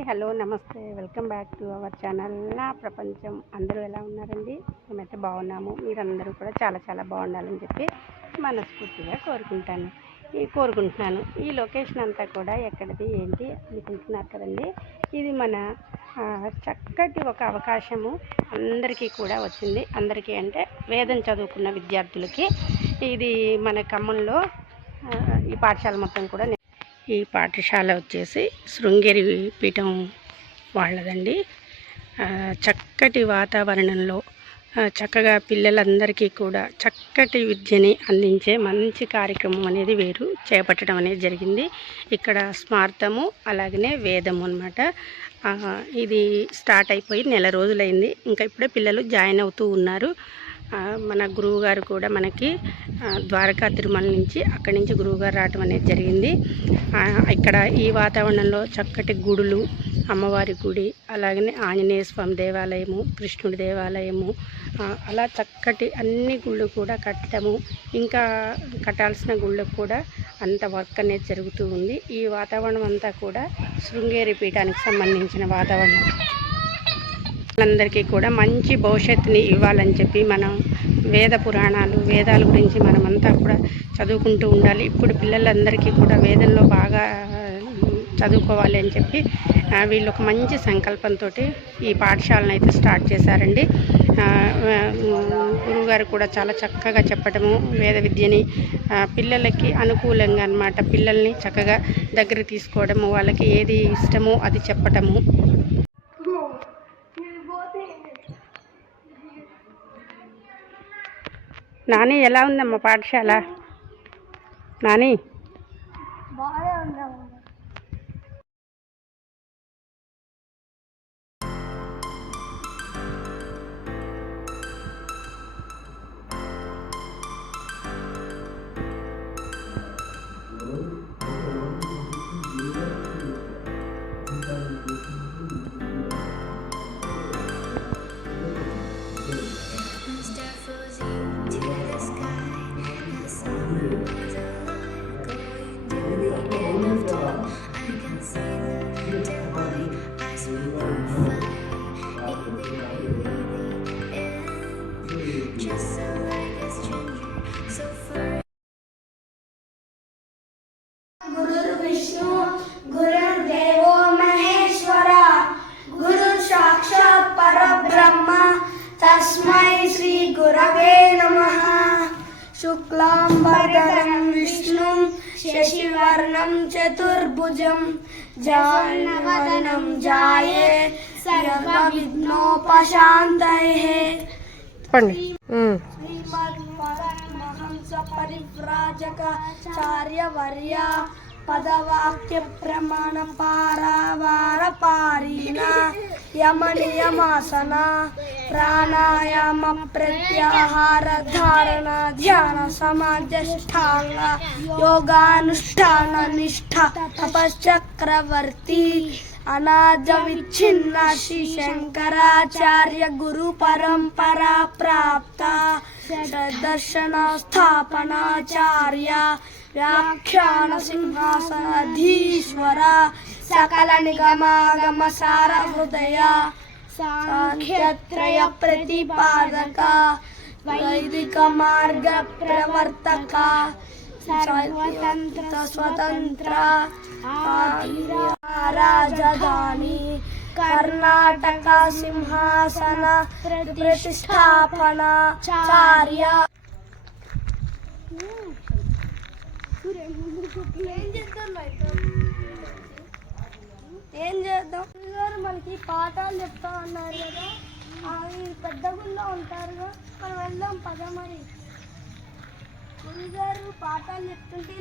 Hi hello నమస్తే welcome back to our channel నా ప్రపంచం. అందరూ ఎలా ఉన్నారండి? మేమైతే బాగున్నాము. మీరందరూ కూడా చాలా చాలా బాగుండాలని చెప్పి మనస్ఫూర్తిగా కోరుకుంటున్నాను. ఈ లొకేషన్ అంతా కూడా ఎక్కడిది ఏంటి అనుకుంటున్నారు కదండి. ఇది మన చక్కటి ఒక అవకాశము అందరికీ కూడా వచ్చింది. అందరికీ అంటే వేదం చదువుకున్న విద్యార్థులకి. ఇది మన ఖమ్మంలో ఈ పాఠశాల మొత్తం కూడా, ఈ పాఠశాల వచ్చేసి శృంగేరి పీఠం వాళ్ళదండి. చక్కటి వాతావరణంలో చక్కగా పిల్లలందరికీ కూడా చక్కటి విద్యని అందించే మంచి కార్యక్రమం అనేది వీరు చేపట్టడం అనేది జరిగింది. ఇక్కడ స్మార్థము అలాగనే వేదము అన్నమాట. ఇది స్టార్ట్ అయిపోయి నెల రోజులైంది. ఇంకా ఇప్పుడే పిల్లలు జాయిన్ అవుతూ ఉన్నారు. మన గురువుగారు కూడా మనకి ద్వారకా తిరుమల నుంచి అక్కడి నుంచి గురువుగారు రావటం అనేది జరిగింది. ఇక్కడ ఈ వాతావరణంలో చక్కటి గుడులు, అమ్మవారి గుడి, అలాగనే ఆంజనేయ స్వామి దేవాలయము, కృష్ణుడి దేవాలయము, అలా చక్కటి అన్ని గుళ్ళు కూడా కట్టడము, ఇంకా కట్టాల్సిన గుళ్ళకు కూడా అంత వర్క్ అనేది జరుగుతూ ఉంది. ఈ వాతావరణం అంతా కూడా శృంగేరి పీఠానికి సంబంధించిన వాతావరణం. అందరికీ కూడా మంచి భవిష్యత్తుని ఇవ్వాలని చెప్పి మనం వేద పురాణాలు, వేదాల గురించి మనమంతా కూడా చదువుకుంటూ ఉండాలి. ఇప్పుడు పిల్లలందరికీ కూడా వేదంలో బాగా చదువుకోవాలి అని చెప్పి వీళ్ళు ఒక మంచి సంకల్పంతో ఈ పాఠశాలను అయితే స్టార్ట్ చేశారండి. గురువుగారు కూడా చాలా చక్కగా చెప్పటము, వేద విద్యని పిల్లలకి అనుకూలంగా అన్నమాట. పిల్లల్ని చక్కగా దగ్గర తీసుకోవడము, వాళ్ళకి ఏది ఇష్టమో అది చెప్పటము. నాని, ఎలా ఉందమ్మా పాఠశాల? నాని, బాగా ఉందమ్మా. गुरु विष्णु गुरुर्देवो महेश्वर गुरु साक्षात् परब्रह्म तस्मै श्री गुरवे नमः। शुक्लांबरधरं विष्णुं शशिवर्णं चतुर्भुजं जानुवदनं ध्याये सर्वविघ्नोपशान्तये। श्रीमद्परमहंस परिव्राजकाचार्यवर्य पदवाक्य प्रमाण पारावार पारिण यमनियमासन प्राणायाम प्रत्याहार धारण ध्यान समाधिष्ठांग योगानुष्ठान निष्ठा तपश्चक्रवर्ती अनाद विच्छिन्न श्री शंकराचार्य गुरु परंपरा प्राप्त दर्शन स्थापनाचार्य व्याख्यान सिंहासनाधीश्वर सकल निगमागम सार हृदय सांख्यत्रय प्रतिपादक वैदिक मार्ग प्रवर्तक स्वतंत्र राजधानी कर्नाटक सिंहासन प्रतिष्ठापनाचार्य। ఏం చేద్దాం? మనకి పాఠాలు చెప్తా ఉన్నారు కదా, అవి పెద్ద గుళ్ళో ఉంటారుగా, మనం వెళ్దాం పద. మరి గురుగారు పాఠాలు చెప్తుంటే